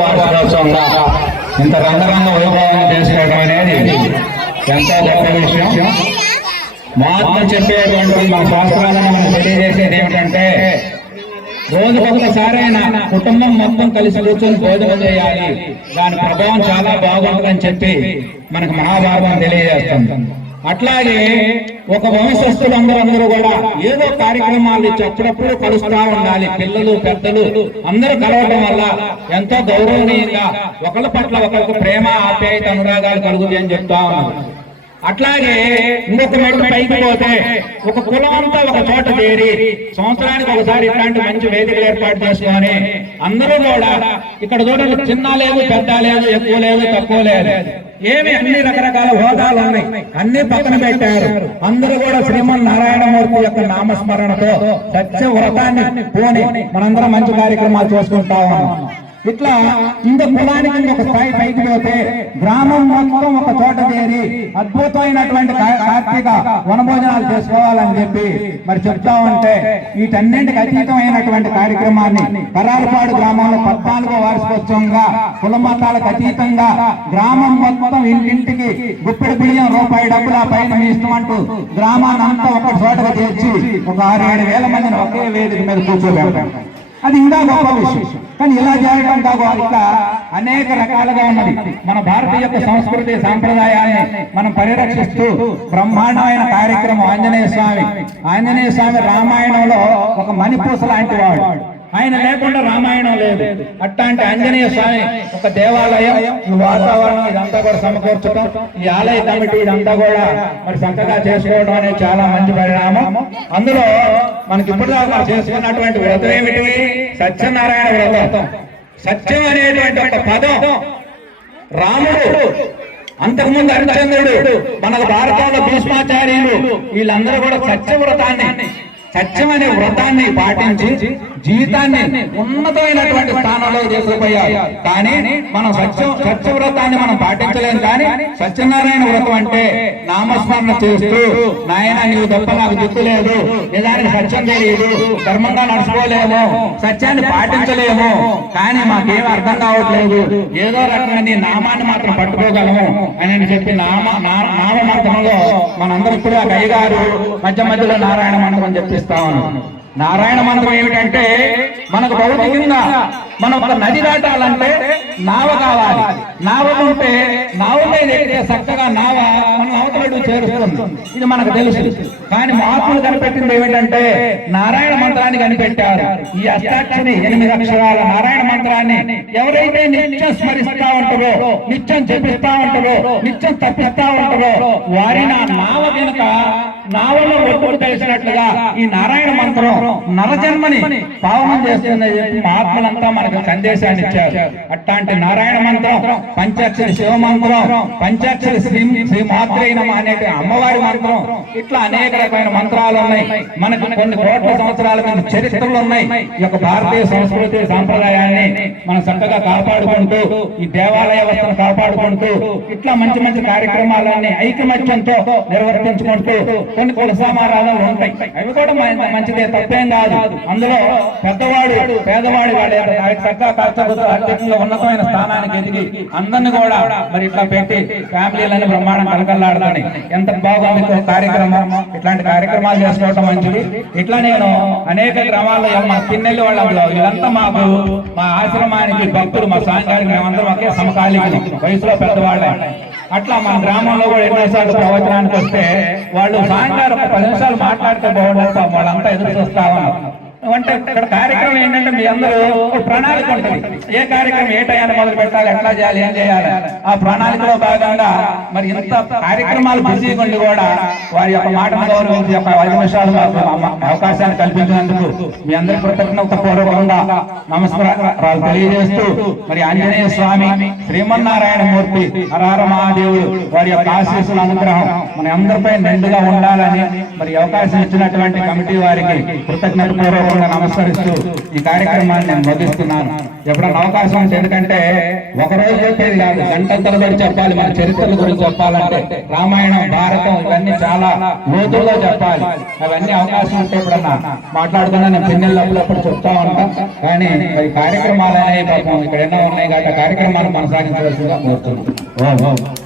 వార్షికోత్సవంగా ఇంత రంగరంగ వైభవాన్ని చేసుకోవడం అనేది ఎంతో గొప్ప విషయం. మహాత్మ చెప్పేటువంటి మా శాస్త్రాలను మనం తెలియజేసేది ఏమిటంటే రోజుకొకసారైనా కుటుంబం మొత్తం కలిసి కూర్చొని భోజనం చేయాలి. దాని ప్రభావం చాలా బాగుంటుందని చెప్పి మనకు మహాభారతం తెలియజేస్తుంది. అట్లాగే ఒక వంశస్థులందరూ అందరూ కూడా ఏదో కార్యక్రమాలు ఇచ్చి అప్పుడప్పుడు కలుస్తా ఉండాలి. పిల్లలు పెద్దలు అందరూ కలవడం వల్ల ఎంతో గౌరవనీయంగా ఒకళ్ళ పట్ల ఒకరికి ప్రేమ ఆప్యాయత అనురాగాలు కలుగుతాయని చెప్తా ఉన్నారు. అట్లాగే ఇంకొక మెట్టు పైకి పోతే ఒక కులం అంతా ఒక చోట చేరి సంవత్సరానికి ఒకసారి ఇట్లాంటి మంచి వేదికలు ఏర్పాటు చేసుకొని అందరూ కూడా ఇక్కడ చూడండి చిన్న లేదు పెద్ద లేదు ఎక్కువ లేదు తక్కువ లేదు. ఏమి అన్ని రకరకాల హోదాలు ఉన్నాయి. అన్ని పక్కన పెట్టారు. అందరూ కూడా శ్రీమన్ నారాయణమూర్తి యొక్క నామస్మరణతో సత్య వ్రతాన్ని పోని మనందరం మంచి కార్యక్రమాలు చేసుకుంటా ఉన్నాం. ఇట్లా ఇంత కులానికి ఒక స్థాయి పైకి పోతే గ్రామం మొత్తం ఒక చోట చేరి అద్భుతమైనటువంటి కార్తీక వనభోజనాలు చేసుకోవాలని చెప్పి మరి చెప్తా ఉంటే వీటన్నింటికి అతీతమైనటువంటి కార్యక్రమాన్ని కరాలపాడు గ్రామంలో పద్నాలుగో వార్షికోత్సవంగా కుల మతాలకు అతీతంగా గ్రామం మొత్తం ఇంటింటికి గుప్పెడు బియ్యం రూపాయి డబ్బులు ఆ పైన మీ అంటూ గ్రామాన్ని అంతా ఒక చోటగా చేర్చి ఒక ఆరు ఏడు వేల మందిని ఒకే వేదిక మీద కూర్చోబెట్టాం. అది ఇంకా గొప్ప విషయం. కానీ ఇలా చేయడం కాదు ఇట్లా అనేక రకాలుగా ఉన్నది. మన భారతీయ యొక్క సంస్కృతి సాంప్రదాయాన్ని మనం పరిరక్షిస్తూ బ్రహ్మాండమైన కార్యక్రమం ఆంజనేయ స్వామి. ఆంజనేయ స్వామి రామాయణంలో ఒక మణిపూస లాంటి వాడు. ఆయన లేకుండా రామాయణం లేదు. అట్లాంటి ఆంజనేయ స్వామి ఒక దేవాలయం ఈ వాతావరణం ఇదంతా కూడా సమకూర్చడం ఈ ఆలయ కమిటీ ఇదంతా కూడా మరి చక్కగా చేసుకోవడం అనేది చాలా మంచి పరిణామం. అందులో మనకి ఇప్పుడు మనం చేసుకున్నటువంటి వ్రతం ఏమిటి? సత్యనారాయణ వ్రతం. సత్యం అనేటువంటి ఒక పదం. రాముడు అంతకుముందు హరిచంద్రుడు మనకు భారతంలో భీష్మాచార్యులు వీళ్ళందరూ కూడా సత్యవ్రతాన్ని సత్యం అనే వ్రతాన్ని పాటించి జీవితాన్ని ఉన్నతమైనటువంటి స్థానంలో తీసుకుపోయారు కానీ మనం సత్యం సత్యవ్రతాన్ని మనం పాటించలేం. కానీ సత్యనారాయణ వ్రతం అంటే నామస్మరణ చేస్తూ నాయన నీవు తప్ప నాకు దిక్కు లేదు. నిజానికి సత్యం తెలియదు. ధర్మంగా నడుచుకోలేము. సత్యాన్ని పాటించలేము. కానీ మాకేం అర్థం కావట్లేదు. ఏదో రకంగా నీ నామాన్ని మాత్రం పట్టుకోగలము. అని చెప్పి నామ నామ మంత్రంలో మనందరం కూడా గైగారు మధ్య మధ్యలో నారాయణ మంత్రం చెప్పిస్తా ఉన్నాం. నారాయణ మంత్రం ఏమిటంటే మనకు భౌతికంగా మనం ఒక నది దాటాలంటే నావ కావాలి. నావ ఉంటే నావ మీద ఎక్కితే చక్కగా నావ మనం అవతలడు చేరుస్తుంది. ఇది మనకు తెలుసు. కానీ మహాత్ములు కనిపెట్టింది ఏమిటంటే నారాయణ మంత్రాన్ని కనిపెట్టారు. ఈ అష్టాక్షరి ఎనిమిది అక్షరాల నారాయణ మంత్రాన్ని ఎవరైతే నిత్యం స్మరిస్తా ఉంటారో నిత్యం జపిస్తా ఉంటారో నిత్యం తప్పిస్తా ఉంటారో వారిని ఆ నావ కనుక నావలో ఒప్పుకొట్టేసినట్లుగా తెలిసినట్లుగా ఈ నారాయణ మంత్రం నరజన్మని పావనం చేస్తుందని చెప్పి మహాత్ములంతా మనకు సందేశాన్ని ఇచ్చారు. అట్లాంటి నారాయణ మంత్రం పంచాక్షరి శివ మంత్రం పంచాక్షరి శ్రీ శ్రీ మాత్రే నమ అనే అమ్మవారి మంత్రం ఇట్లా అనేక రకమైన మంత్రాలు ఉన్నాయి. మనకు కొన్ని కోట్ల సంవత్సరాల కింద చరిత్రలు ఉన్నాయి. ఈ యొక్క భారతీయ సంస్కృతి సాంప్రదాయాన్ని మనం చక్కగా కాపాడుకుంటూ ఈ దేవాలయ వ్యవస్థను కాపాడుకుంటూ ఇట్లా మంచి మంచి కార్యక్రమాలన్నీ ఐకమత్యంతో నిర్వర్తించుకుంటూ కొన్ని కుల ఉంటాయి. అవి కూడా మంచిదే తప్పేం కాదు. అందులో పెద్దవాడు పేదవాడి వాడి చక్కగా కష్టపడుతూ ఆర్థికంగా ఉన్నతమైన స్థానానికి ఎదిగి అందరిని కూడా మరి ఇట్లా పెట్టి ఫ్యామిలీలని బ్రహ్మాండం కలకల్లాడదని ఎంత బాగుంది కార్యక్రమం. ఇట్లాంటి కార్యక్రమాలు చేసుకోవటం మంచిది ఇట్లా నేను అనేక గ్రామాల్లో మా పిన్నెల్లి వాళ్ళు ఇదంతా మాకు మా ఆశ్రమానికి భక్తులు మా సాయంకాలం మేమందరం ఒకే సమకాలీకులు. వయసులో పెద్దవాళ్ళే. అట్లా మన గ్రామంలో కూడా ఎన్నోసార్లు ప్రవచనానికి వస్తే వాళ్ళు సాయంకాలం ఒక పది నిమిషాలు మాట్లాడితే బాగుండదు వాళ్ళంతా ఎదురు చూస్తా ఉన్నారు. అంటే ఇక్కడ కార్యక్రమం ఏంటంటే మీ అందరూ ప్రణాళిక ఉంటుంది. ఏ కార్యక్రమం ఏ టయాన్ని మొదలు పెట్టాలి ఎట్లా చేయాలి ఏం చేయాలి? ఆ ప్రణాళికలో భాగంగా మరి ఇంత కార్యక్రమాలు బిజీగా ఉండి కూడా వారి యొక్క మాటను గౌరవించి యొక్క ఐదు నిమిషాలు అవకాశాన్ని కల్పించినందుకు మీ అందరి కృతజ్ఞత పూర్వకంగా నమస్కారాలు తెలియజేస్తూ మరి ఆంజనేయ స్వామి శ్రీమన్నారాయణ మూర్తి హరహర మహాదేవుడు వారి యొక్క ఆశీస్సుల అనుగ్రహం మన అందరిపై నిండుగా ఉండాలని మరి అవకాశం ఇచ్చినటువంటి కమిటీ వారికి కృతజ్ఞత పూర్వకం హృదయపూర్వకంగా నమస్కరిస్తూ ఈ కార్యక్రమాన్ని నేను ముగిస్తున్నాను. ఎప్పుడన్నా అవకాశం ఉంటే ఎందుకంటే ఒక రోజు చెప్పేది కాదు గంటల తరబడి చెప్పాలి మన చరిత్రల గురించి చెప్పాలంటే. రామాయణం భారతం ఇవన్నీ చాలా లోతుల్లో చెప్పాలి. అవన్నీ అవకాశం ఉంటే ఎప్పుడన్నా మాట్లాడుతున్నా నేను పిన్నెళ్ళు అప్పుడప్పుడు చెప్తా ఉంటా. కానీ మరి కార్యక్రమాలు అనేవి పాపం ఇక్కడ ఎన్నో ఉన్నాయి కాబట్టి కార్యక్రమాలు కొనసాగించవలసిందిగా కోరుతున్నాను.